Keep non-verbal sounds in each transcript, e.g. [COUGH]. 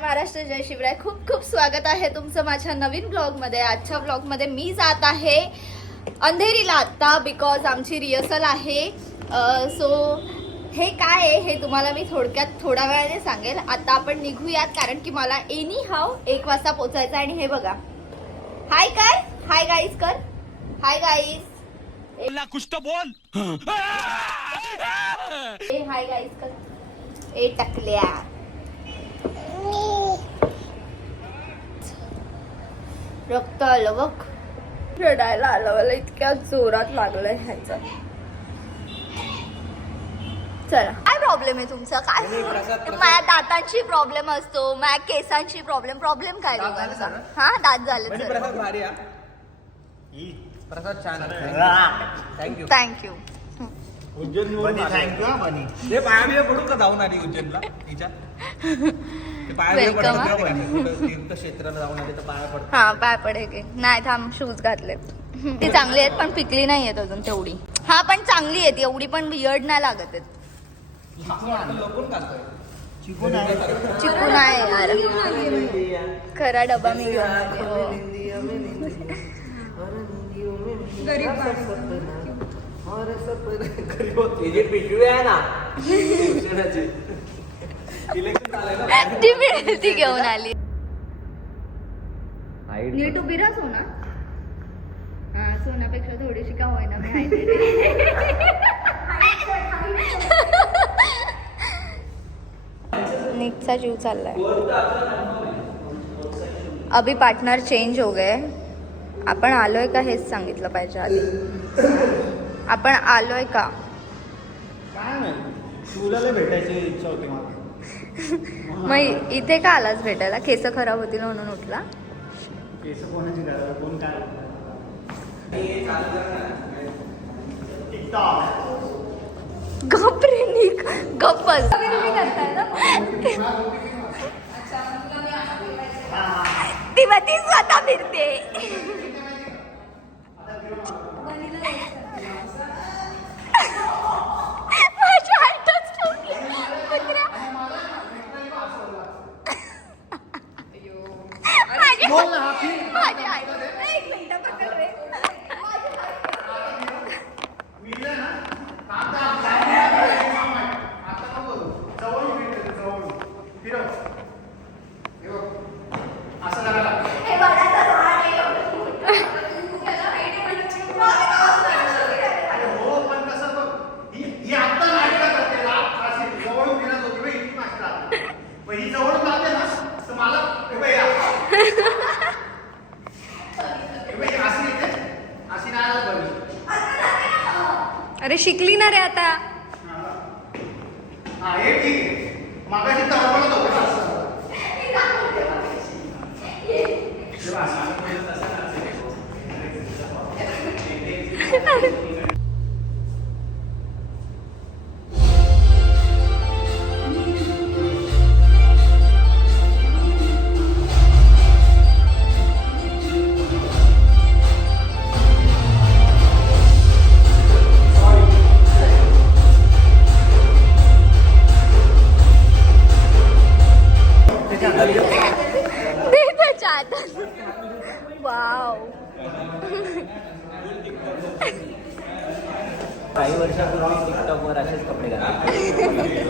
महाराष्ट्र जय शिवराय. खूप खूप स्वागत आहे तुमचं माझ्या नवीन ब्लॉगमध्ये. आजच्या ब्लॉगमध्ये मी जात आहे अंधेरीला आत्ता बिकॉज आमची रिहर्सल आहे. सो हे काय आहे हे तुम्हाला मी थोडक्यात थोड्या वेळाने सांगेल. आता आपण निघूयात कारण की मला एनी हाव एक वाजता पोचायचं आणि हे बघा. हाय कर. हाय गाईज कर. हाय गाईज कुछ तो बोल. ए हाय गाईज कर. ए टकल्या. रक्त आलं बघ रडायला आलं मला इतक्या जोरात लागलंय ह्याचं. चला. काय प्रॉब्लेम आहे तुमचा? काय? माझ्या दातांची प्रॉब्लेम असतो माझ्या केसांची प्रॉब्लेम प्रॉब्लेम काय लोकांचा? हा दात झाले सर प्रसाद भारी प्रसाद छान थँक्यू थँक्यू थँक्यू पडून का जाऊन आली उज्जैनला? तिच्या? [LAUGHS] पडतात. हा. पाया हा पडे नाही थांब शूज घातलेत. ती चांगली आहेत पण पिकली नाही आहेत अजून तेवढी. हा पण चांगली आहेत. एवढी पण वियर्ड नाही लागत आहेत. लपून घालतोय. चिकू नाही यार. खरा डबा मी घेऊन [LAUGHS] ती मी ती घेऊन आली. नीट उभी राहा सोना. हा सोनापेक्षा थोडीशी का होईना मी आहे. निकचा जीव चाललाय. अभी पार्टनर चेंज हो गए. आपण आलोय का हेच सांगितलं पाहिजे आधी. आपण आलोय का? काय नाही तुला भेटायची इच्छा होती मला. [LAUGHS] मग इथे का आलास भेटायला? केस खराब होतील म्हणून उठला. केस कोणाची कोण काय निक गप्पच. ती मग ती स्वतः फिरते माझी हातच ठेवली. कुत्र्या. माझी माझी आई एक मिनिट पकड रे हे वडाचं झाड आहे एवढं अरे शिकली ना रे आता. [LAUGHS] त्याच्या हातात वाव. काही वर्षापूर्वी टिकटॉकवर असेच कपडे घालते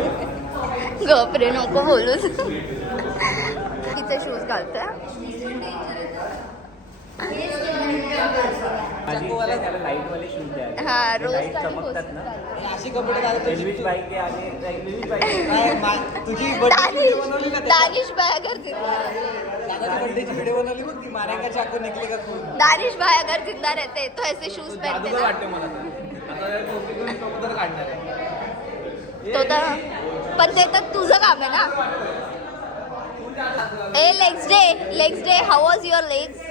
गपरे नको बोलूच तिचे शूज घालतोय. हा रोज अशी कपडे तुझी दानिश बाय करते बर्थडेची व्हिडिओ बनवली बघ ती. मारेगा चाकू निकले का खून दानिश भाई अगर जिंदा रहते तो ऐसे शूज पहनते तो तर पण ते तर तुझं काम आहे ना. ए legs day legs day how was your legs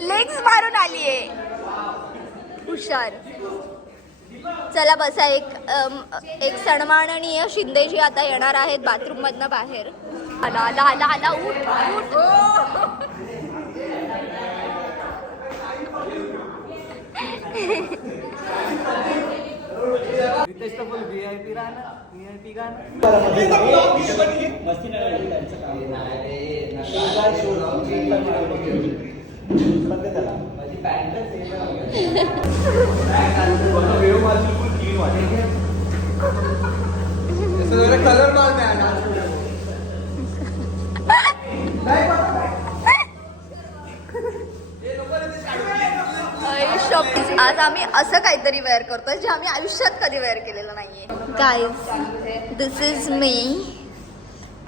legs मारून आलीये. हुशार. चला बसा एक एक सन्माननीय शिंदेजी आता येणार आहेत बाथरूम मधनं बाहेर. आला आला आला आला उठ उठ. रितेश तर व्ही आय पी राहणार. काय. कलर आज आम्ही असं काहीतरी वेअर करतोय जे आम्ही आयुष्यात कधी वेअर केलेलं नाहीये गाईज दिस इज मी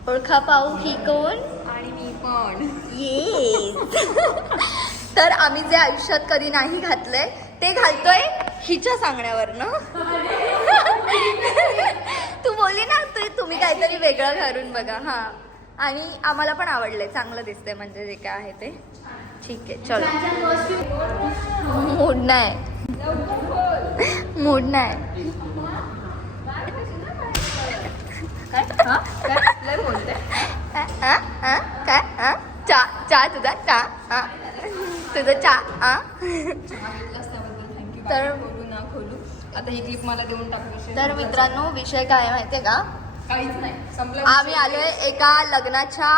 ओळखा पाहू ही कोण? आणि मी पण. ये [LAUGHS] तर आम्ही जे आयुष्यात कधी नाही घातलंय ते घालतोय हिच्या सांगण्यावरनं [LAUGHS] तू बोलली ना तू तुम्ही काहीतरी वेगळं घालून बघा हा. आणि आम्हाला पण आवडलंय चांगलं दिसतंय म्हणजे जे काय आहे ते. ठीक आहे चलो. मूड नाही. मूड नाही. काय? हा? काय? लय बोलते. काय? चा चा तुझा? चा. तुझं चा तर- बोलू ना खोलू. आता ही क्लिप मला देऊन टाक तर मित्रांनो विषय काय आहे माहितीये का? काहीच नाही. संपलं आम्ही आलोय एका लग्नाच्या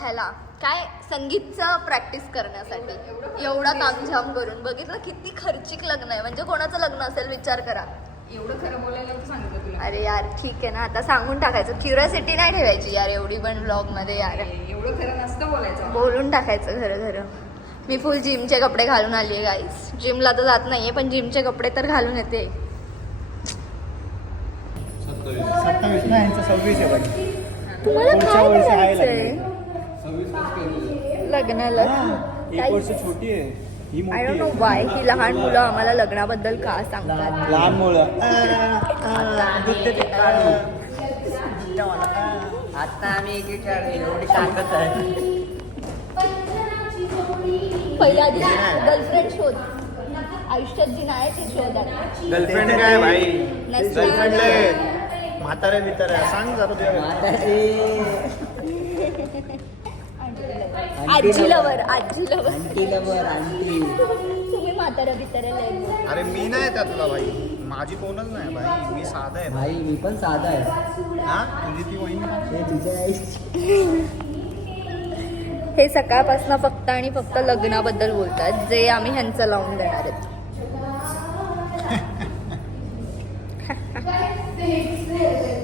ह्याला. काय? संगीतचं प्रॅक्टिस करण्यासाठी. एवढा तामझाम करून. बघितलं? किती खर्चिक लग्न आहे. म्हणजे कोणाचं लग्न असेल विचार करा. एवढं खरं बोलायला नव्हतं सांगितलं तुला? अरे यार ठीक आहे ना. आता सांगून टाकायचं. क्युरियोसिटी नाही ठेवायची यार एवढी पण ब्लॉगमध्ये यार एवढं खरं नसतं बोलायचं. बोलून टाकायचं खरं खरं. मी फुल जिमचे कपडे घालून आली आहे गाईस जिमला तर जात नाहीये पण जिमचे कपडे तर घालून येते. सत्तावीस. सव्वीस आहे बाई तुम्हाला काय करायचंय? लग्नाला? हा, एक वर्ष छोटी आहे. आय डोंट नो आहे. वाय ही लहान मुलं आम्हाला लग्नाबद्दल का सांगतात? लहान मुलं. आता आम्ही एवढी ताकद आहे. पहिल्या आधी गर्लफ्रेंड शोध. आयुष्यात जी नाही ती शोध आता. गर्लफ्रेंड काय भाई? नसणार. गर्लफ्रेंड म्हातारे बितारे. सांग जरा तुझ्या आजी लवर. आजी लवर. Aunty lover aunty. तुम्ही म्हातारा अरे मी नाही त्यातला भाई माझी कोणच नाही भाई मी साधा आहे. भाई मी पण साधा आहे. हा? तुझी ती वहिनी का? हे तुझ्या हे सकाळपासून फक्त आणि फक्त लग्नाबद्दल बोलतात. जे आम्ही ह्यांचं लावून देणार आहेत. [LAUGHS] [LAUGHS]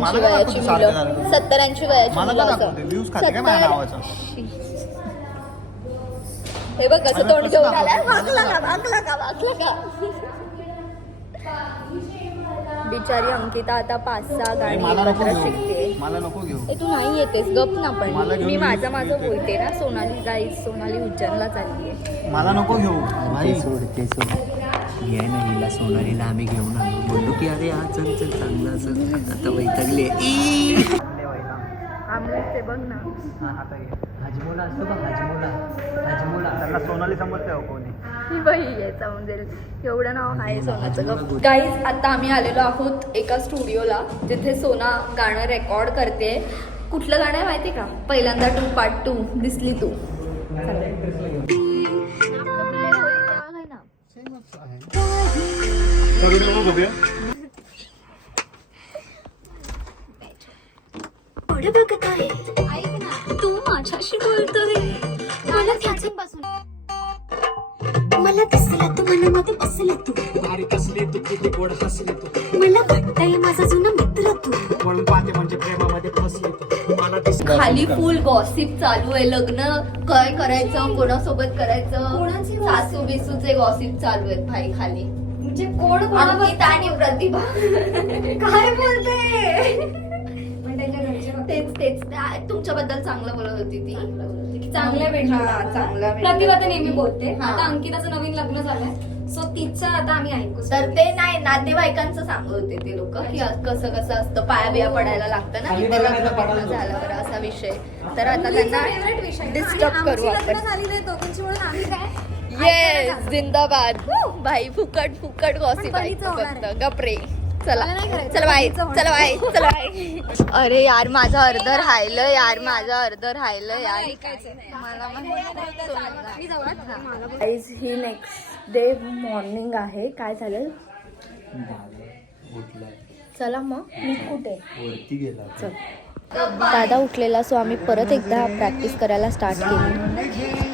मला काय वयाची दाखवते सारखं मुलं. सारखं? सत्तरांची वयाची मला असं. दाखवते? Views खाते काय माझ्या नावाचं? [LAUGHS] हे बघ कसं तोंड घेऊन आलाय. का? का? का? बिचारी अंकिता आता पाच सहा अरे गाणी मला नको एकत्र शिकते. घेऊ मला नको घेऊ. ए तू नाही येतेस. गप ना पण. घेऊन मी. माझं माझं बोलते ना. सोनाली गाईस सोनाली उज्जैनला चालली आहे मला नको घेऊ. भाई ते सोड ते सोड घे ना हिला सोनालीला आम्ही घेऊन आलो. बोललो की अरे हा चल चल चांगलं असं. आता वैतागले बघ ना. आता ये. हाजमोला असतो का हाजमोला. हाजमोला. त्यांना सोनाली समजते हो कोणी. ही बाई समजेल एवढं नाव आहे सोनाचं गप. गाईज आता आम्ही आलेलो आहोत एका स्टुडिओला जिथे सोना गाणं रेकॉर्ड करते. कुठलं गाणं आहे माहिती का? पहिल्यांदा टू पार्ट टू दिसली तू. पुढे बघत आहे तू माझ्याशी बोलतोय मला त्याच्यापासून मला दिसला तू मनामध्ये बसला तू तू किती गोड हसली तू. मला वाटतंय माझा जुना मित्र तू. म्हणून पाहते म्हणजे प्रेमामध्ये? खाली फुल गॉसिप चालू आहे. लग्न काय करायचं कोणासोबत करायचं? सासू बिसूचे गॉसिप चालू आहेत भाई खाली. म्हणजे कोण अंकिता आणि प्रतिभा. काय बोलते? तेच तेच. त्या- तुमच्याबद्दल चांगलं बोलत होती ती. चांगल्या भेटला. हा, चांगल्या भेटला. प्रतिभा तर नेहमी बोलते. हा. आता अंकिताचं नवीन लग्न झालंय. सो तिचं आता आम्ही ऐकू तर ते नाही नातेवाईकांचं सांगत होते ते लोक की कसं कसं असतं पाया बिया पडायला लागतं ना इथे लग्न बिग्न झाल्यावर असा विषय. तर आता त्यांना डिस्टर्ब करू आपण. येस जिंदाबाद. भाई फुकट फुकट गॉसिप होणार फक्त. गपरे चला. चला बाय. चला बाय चला बाय अरे यार माझं अर्ध राहिलं यार माझं अर्ध राहिलं यार. ही नेक्स्ट डे मॉर्निंग आहे. काय झालं? चला मग मी कुठे? वरती गेला दादा उठलेला सो आम्ही परत एकदा प्रॅक्टिस करायला स्टार्ट केली.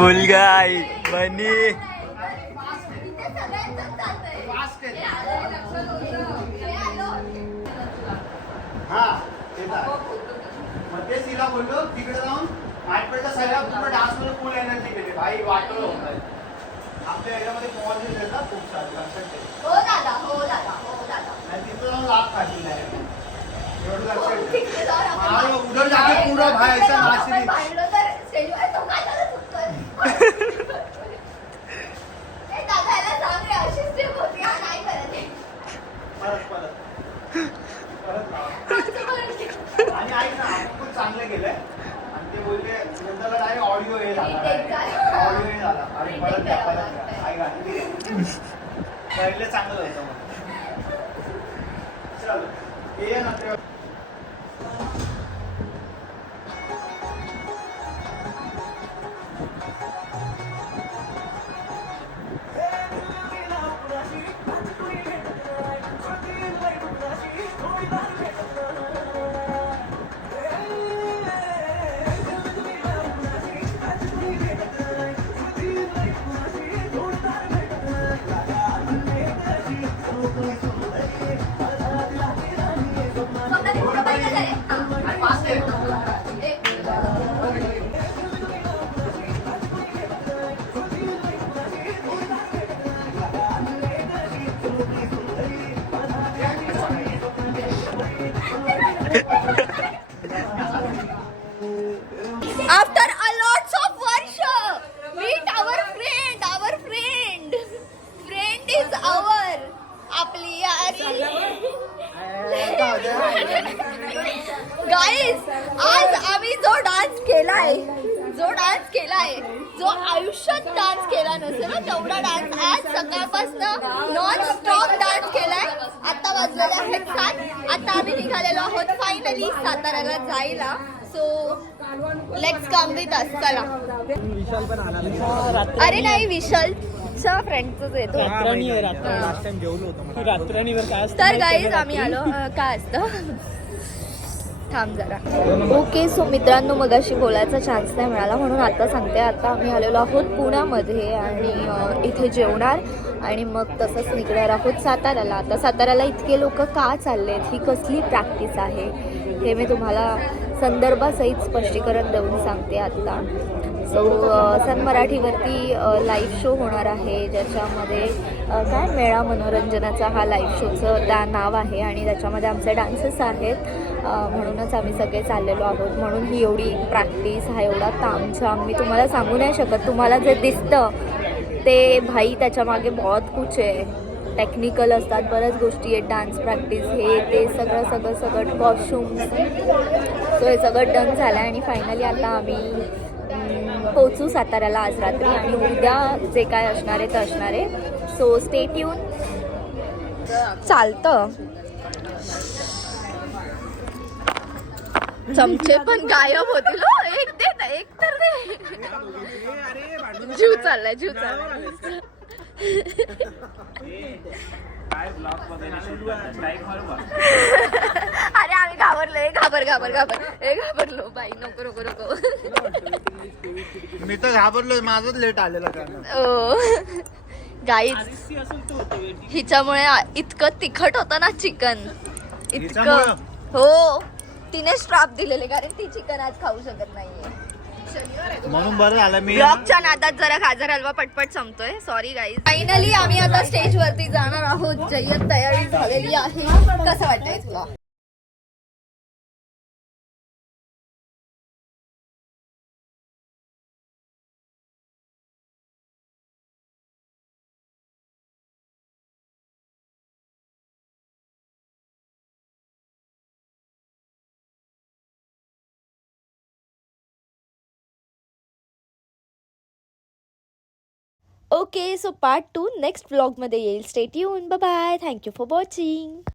मुलगा बनी. हा आहे. तिला बोललो तिकडे जाऊन आठपर्यंत सगळ्या पूर्ण डान्समध्ये फुल एनर्जी केली. भाई वाटलं होतं आपल्या याच्यामध्ये पॉझिटिव्ह देतात खूप सारे. लक्षात ठेव. हो दादा हो दादा हो दादा. आणि तिथं जाऊन लाभ काढलेला आहे एवढं लक्षात ठेव. तिकडे जाऊन आपण मारो, उधर जाके नाही, पूरा तिकडे बाहेरचा जाऊन नाचणी. आपण भांडलो तर स्टेजवर तो काय करत होता? ए, दादा, याला सांग रे, अशी step होती, हा नाही करत आहे. परत परत परत लावा. आणि ऐक ना आपण पण चांगलं केलंय आणि ते बोलले नंतर डायरेक्ट ऑडिओ हे झाला. अरे परत पहिले चांगलं होतं मग चल. ये ना डान्स नसेल. ना, तेवढा डान्स आज सकाळपासून नॉन स्टॉप डान्स केलाय. आता वाजलेले आहेत सात. आता आम्ही निघालेलो आहोत फायनली साताऱ्याला जायला. So let's come with us चला. अरे नाही विशालच्या फ्रेंडच येतो तर गाईज आम्ही आलो काय असतं? थांब जरा. ओके सो मित्रांनो मगाशी बोलायचा चान्स नाही मिळाला म्हणून आता सांगते आता आम्ही आलेलो आहोत पुण्यामध्ये आणि इथे जेवणार आणि मग तसंच निघणार आहोत साताऱ्याला. आता साताऱ्याला इतके लोक का चाललेत? ही कसली प्रॅक्टिस आहे? हे मी तुम्हाला संदर्भासहित स्पष्टीकरण देऊन सांगते आत्ता सो सन मराठीवरती लाईव्ह शो होणार आहे. ज्याच्यामध्ये काय मेळा मनोरंजनाचा हा लाईव्ह शोचं त्या नाव आहे आणि त्याच्यामध्ये आमचे डान्सेस आहेत. म्हणूनच आम्ही सगळे चाललेलो आहोत. म्हणून ही एवढी प्रॅक्टिस हा एवढा तामझाम मी तुम्हाला सांगू नाही शकत. तुम्हाला जे दिसतं ते भाई त्याच्यामागे बहुत कुछ आहे. टेक्निकल असतात बऱ्याच गोष्टी आहेत डान्स प्रॅक्टिस हे ते सगळं सगळं सगळं कॉस्ट्युम्स सो हे सगळं डन झालं आहे आणि फायनली आता आम्ही पोचू साताऱ्याला आज रात्री आणि उद्या जे काय असणार आहे ते असणार आहे. सो स्टेट येऊन चालतं. चमचे पण गायब होतील हो. एक दे ना, एक तर दे. जीव चाललाय जीव चाललाय. [LAUGHS] अरे आम्ही घाबरलो ए, घाबर घाबर घाबर. ए घाबरलो. बाई नको नको नको. मी तर घाबरलो माझंच लेट आलेलं कारण. गाईच हिच्यामुळे आ- इतकं तिखट होतं ना चिकन. इतकं. हिच्यामुळं? हो. तिने स्ट्राप दिलेले कारण ती चिकन आज खाऊ शकत नाहीये. म्हणून बरं झालं मी ब्लॉगच्या नादात जरा गाजर हलवा पटपट संपतोय. सॉरी गाईज फायनली आम्ही आता स्टेज वरती जाणार आहोत. जय्यत तयारी झालेली आहे. कसं वाटतंय तुला? Okay so part two next ब्लॉगमध्ये येईल. स्टेट येऊन बाय थँक्यू फॉर वॉचिंग